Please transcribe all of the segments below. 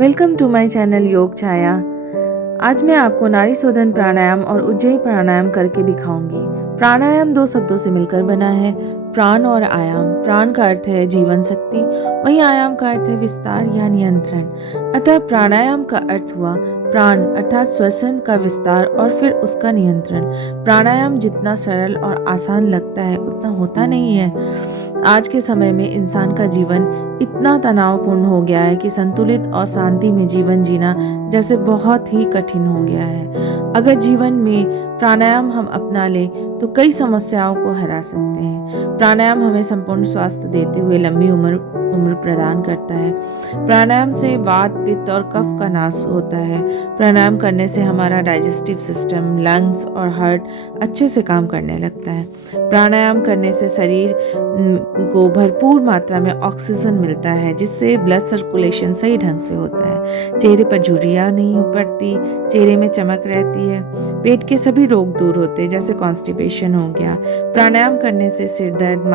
Welcome to my channel योग छाया। आज मैं आपको नाड़ी शोधन प्राणायाम और उज्जयी प्राणायाम करके दिखाऊंगी। प्राणायाम दो शब्दों से मिलकर बना है, प्राण और आयाम। प्राण का अर्थ है जीवन शक्ति, वहीं आयाम का अर्थ है विस्तार या नियंत्रण। अतः प्राणायाम का अर्थ हुआ प्राण अर्थात श्वसन का विस्तार और फिर उसका नियंत्रण। प्राणायाम जितना सरल और आसान लगता है उतना होता नहीं है। आज के समय में इंसान का जीवन इतना तनावपूर्ण हो गया है कि संतुलित और शांति में जीवन जीना जैसे बहुत ही कठिन हो गया है। अगर जीवन में प्राणायाम हम अपना लें तो कई समस्याओं को हरा सकते हैं। प्राणायाम हमें संपूर्ण स्वास्थ्य देते हुए लंबी उम्र प्रदान करता है। प्राणायाम से वात, पित्त और कफ का नाश होता है। प्राणायाम करने से हमारा डाइजेस्टिव सिस्टम, लंग्स और हार्ट अच्छे से काम करने लगता है। प्राणायाम करने से शरीर को भरपूर मात्रा में ऑक्सीजन मिलता है, जिससे ब्लड सर्कुलेशन सही ढंग से होता है। चेहरे पर झुर्रियाँ नहीं पड़ती, चेहरे में चमक रहती है। पेट के सभी रोग दूर होते हैं, जैसे कॉन्स्टिपेशन हो गया। प्राणायाम करने से सिर दर्द,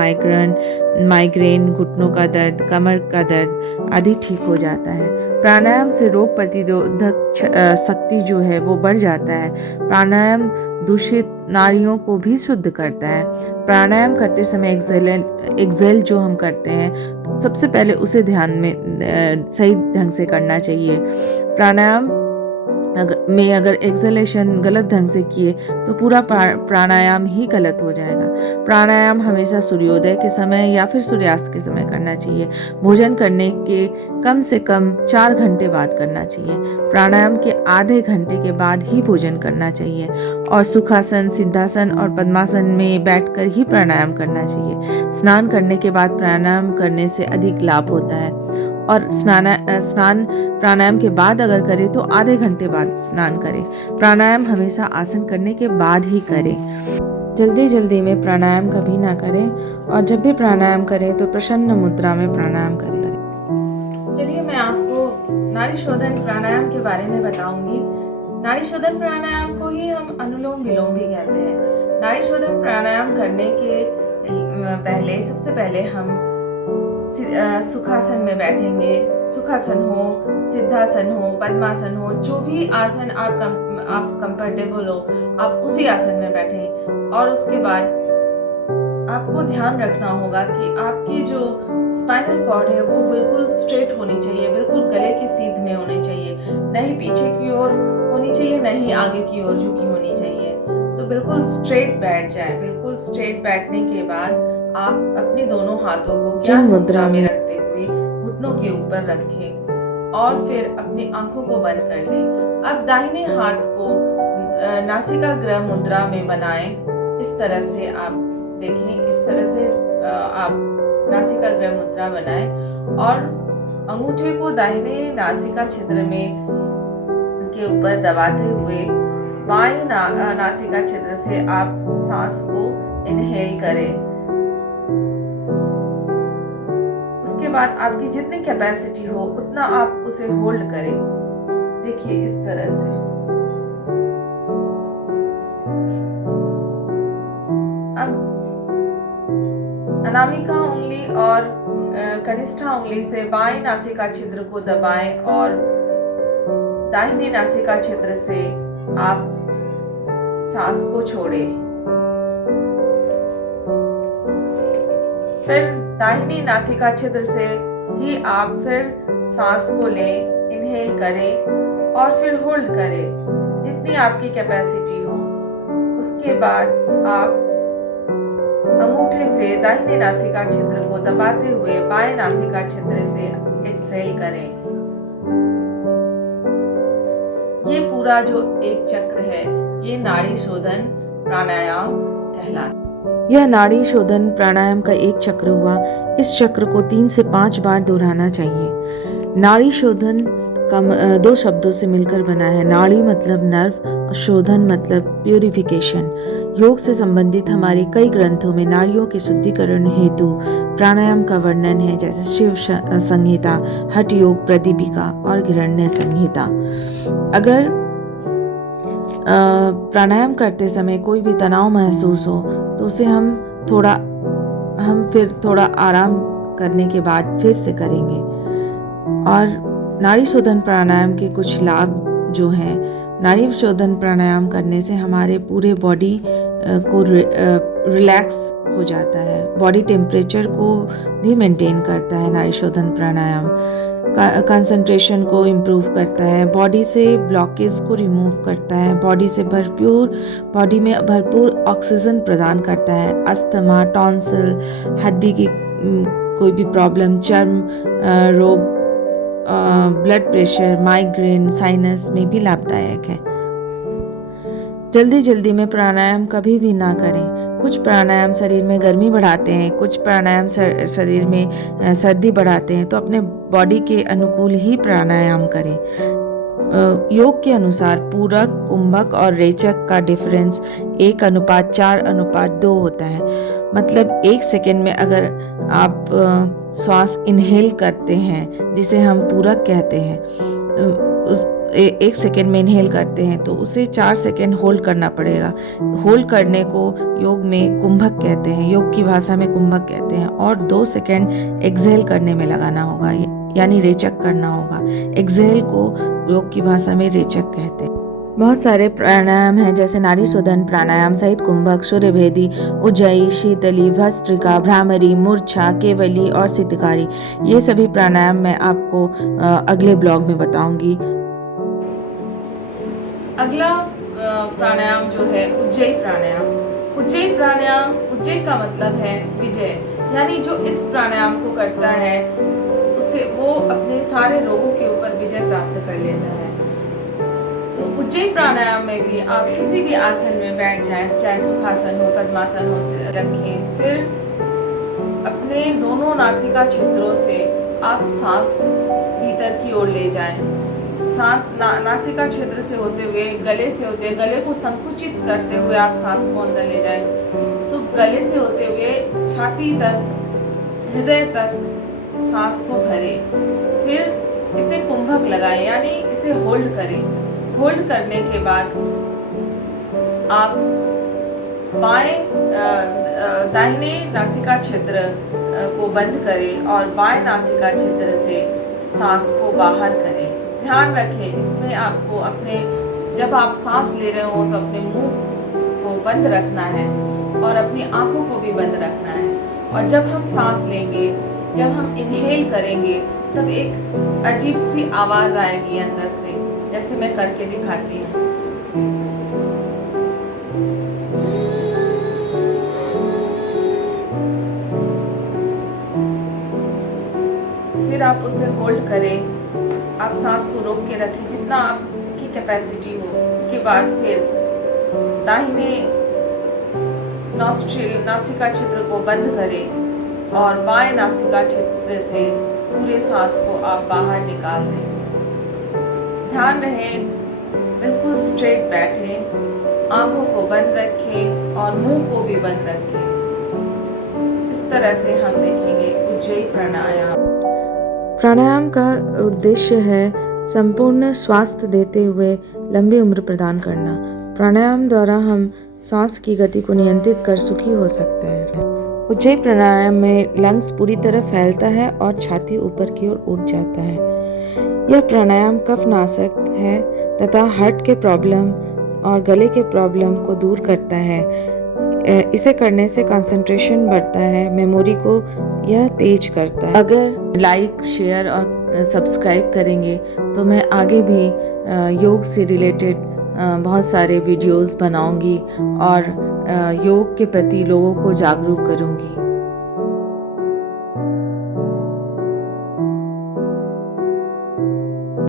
माइग्रेन, घुटनों का दर्द, कमर का दर्द आदि ठीक हो जाता है। प्राणायाम से रोग प्रतिरोधक शक्ति जो है वो बढ़ जाता है। प्राणायाम दूषित नाड़ियों को भी शुद्ध करता है। प्राणायाम करते समय एक्सेल जो हम करते हैं तो सबसे पहले उसे ध्यान में सही ढंग से करना चाहिए। प्राणायाम अगर एक्सलेशन गलत ढंग से किए तो पूरा प्राणायाम ही गलत हो जाएगा। प्राणायाम हमेशा सूर्योदय के समय या फिर सूर्यास्त के समय करना चाहिए। भोजन करने के कम से कम 4 घंटे बाद करना चाहिए। प्राणायाम के आधे घंटे के बाद ही भोजन करना चाहिए और सुखासन, सिद्धासन और पद्मासन में बैठकर ही प्राणायाम करना चाहिए। स्नान करने के बाद प्राणायाम करने से अधिक लाभ होता है और स्नान प्राणायाम के बाद अगर करें तो आधे घंटे बाद स्नान करें। प्राणायाम हमेशा आसन करने के बाद ही करें। जल्दी में प्राणायाम कभी ना करें और जब भी प्राणायाम करें तो प्रसन्न मुद्रा में प्राणायाम करें। चलिए मैं आपको नाड़ी शोधन प्राणायाम के बारे में बताऊंगी। नाड़ी शोधन प्राणायाम को ही हम अनुलोम विलोम भी कहते हैं। नाड़ी शोधन प्राणायाम करने के पहले सबसे पहले हम सुखासन में बैठेंगे। सुखासन हो, सिद्धासन हो, पद्मासन हो, जो भी आसन आप कंफर्टेबल हो आप उसी आसन में बैठें। और उसके बाद आपको ध्यान रखना होगा कि आपकी जो स्पाइनल कॉर्ड है वो बिल्कुल स्ट्रेट होनी चाहिए, बिल्कुल गले की सीध में होनी चाहिए, नहीं पीछे की ओर होनी चाहिए, नहीं आगे की ओर झुकी होनी चाहिए। तो बिल्कुल स्ट्रेट बैठ जाए। बिल्कुल स्ट्रेट बैठने के बाद आप अपने दोनों हाथों को ज्ञान मुद्रा में रखते हुए घुटनों के ऊपर रखें और फिर अपनी आंखों को बंद कर लें। अब दाहिने हाथ को नासिका ग्रह मुद्रा में बनाएं। इस तरह से आप देखें, इस तरह से आप नासिका ग्रह मुद्रा बनाएं और अंगूठे को दाहिने नासिका छिद्र में के ऊपर दबाते हुए बाएं नासिका छिद्र से आप सांस को इनहेल करें। उसके बाद आपकी जितनी कैपेसिटी हो उतना आप उसे होल्ड करें। देखिए इस तरह से। अब अनामिका उंगली और कनिष्ठा उंगली से बाएं नासिका छिद्र को दबाएं और दाहिने नासिका छिद्र से आप सांस को छोड़ें। फिर दाहिनी नासिका छिद्र से ही आप फिर सांस को लें, इनहेल करें और फिर होल्ड करें जितनी आपकी कैपेसिटी हो। उसके बाद आप अंगूठे से दाहिने नासिका छिद्र को दबाते हुए बाएं नासिका छिद्र से एक्सहेल करें। ये पूरा जो एक चक्र है ये नाड़ी शोधन प्राणायाम कहलाता है। यह नाड़ी शोधन प्राणायाम का एक चक्र हुआ। इस चक्र को 3 से 5 बार दोहराना चाहिए। नाड़ी शोधन का 2 शब्दों से मिलकर बना है। नाड़ी मतलब नर्व और शोधन मतलब प्यूरिफिकेशन। योग से संबंधित हमारे कई ग्रंथों में नाड़ियों के शुद्धिकरण हेतु प्राणायाम का वर्णन है, जैसे शिव संहिता, हठ योग, प्रदीपिका और हिरण्य संहिता। अगर प्राणायाम करते समय कोई भी तनाव महसूस हो तो उसे हम फिर थोड़ा आराम करने के बाद फिर से करेंगे। और नाड़ी शोधन प्राणायाम के कुछ लाभ जो हैं, नाड़ी शोधन प्राणायाम करने से हमारे पूरे बॉडी को रिलैक्स हो जाता है, बॉडी टेम्परेचर को भी मेंटेन करता है नाड़ी शोधन प्राणायाम, कंसंट्रेशन को इम्प्रूव करता है, बॉडी से ब्लॉकेज को रिमूव करता है, बॉडी में भरपूर ऑक्सीजन प्रदान करता है, अस्थमा, टॉन्सिल, हड्डी की कोई भी प्रॉब्लम, चर्म रोग, ब्लड प्रेशर, माइग्रेन, साइनस में भी लाभदायक है। जल्दी में प्राणायाम कभी भी ना करें। कुछ प्राणायाम शरीर में गर्मी बढ़ाते हैं, कुछ प्राणायाम शरीर में सर्दी बढ़ाते हैं, तो अपने बॉडी के अनुकूल ही प्राणायाम करें। योग के अनुसार पूरक, कुंभक और रेचक का डिफरेंस 1:4:2 होता है। मतलब 1 सेकेंड में अगर आप श्वास इनहेल करते हैं, जिसे हम पूरक कहते हैं, 1 सेकेंड में इनहेल करते हैं तो उसे 4 सेकेंड होल्ड करना पड़ेगा। होल्ड करने को योग में कुंभक कहते हैं, योग की भाषा में कुंभक कहते हैं। और 2 सेकेंड एक्सहेल करने में लगाना होगा, यानी रेचक करना होगा। एक्सहेल को योग की भाषा में रेचक कहते हैं। बहुत सारे प्राणायाम हैं, जैसे नाड़ी शोधन प्राणायाम सहित कुंभक, सूर्यभेदी, उज्जयी, शीतली, भस्त्रिका, भ्रामरी, मूर्छा, केवली और सितकारी। ये सभी प्राणायाम मैं आपको अगले ब्लॉग में बताऊंगी। अगला प्राणायाम जो है उज्जयी प्राणायाम। उज्जयी का मतलब है विजय, यानी जो इस प्राणायाम को करता है उसे वो अपने सारे रोगों के ऊपर विजय प्राप्त कर लेता है। तो उज्जयी प्राणायाम में भी आप किसी भी आसन में बैठ जाएं, चाहे सुखासन हो, पद्मासन हो, रखें। फिर अपने दोनों नासिका छिद्रों से आप सांस भीतर की ओर ले जाएं। सांस नासिका छिद्र से होते हुए गले को संकुचित करते हुए आप सांस को अंदर ले जाएं। तो गले से होते हुए छाती तक, हृदय तक सांस को भरें। फिर इसे कुंभक लगाएं, यानी इसे होल्ड करें। होल्ड करने के बाद आप दाहिने नासिका छिद्र को बंद करें और बाएं नासिका छिद्र से सांस को बाहर करें। ध्यान रखें, इसमें आपको जब आप सांस ले रहे हो तो अपने मुंह को बंद रखना है और अपनी आंखों को भी बंद रखना है। और जब हम सांस लेंगे, जब हम इनहेल करेंगे, तब एक अजीब सी आवाज आएगी अंदर से, जैसे मैं करके दिखाती हूँ। फिर आप उसे होल्ड करें, आप सांस को रोक के रखें जितना आपकी कैपेसिटी हो। उसके बाद फिर दाहिने नासिका छिद्र को बंद करें और बाएं नासिका छिद्र से पूरे सांस को आप बाहर निकाल दें। ध्यान रहे, बिल्कुल स्ट्रेट बैठें, आंखों को बंद रखें और मुंह को भी बंद रखें। इस तरह से हम देखेंगे उज्जयी प्राणायाम। प्राणायाम का उद्देश्य है संपूर्ण स्वास्थ्य देते हुए लंबी उम्र प्रदान करना। प्राणायाम द्वारा हम सांस की गति को नियंत्रित कर सुखी हो सकते हैं। उज्जयी प्राणायाम में लंग्स पूरी तरह फैलता है और छाती ऊपर की ओर उठ जाता है। यह प्राणायाम कफनाशक है तथा हार्ट के प्रॉब्लम और गले के प्रॉब्लम को दूर करता है। इसे करने से कंसंट्रेशन बढ़ता है, मेमोरी को यह तेज करता है। अगर लाइक, शेयर और सब्सक्राइब करेंगे तो मैं आगे भी योग से रिलेटेड बहुत सारे वीडियोस बनाऊंगी और योग के प्रति लोगों को जागरूक करूंगी।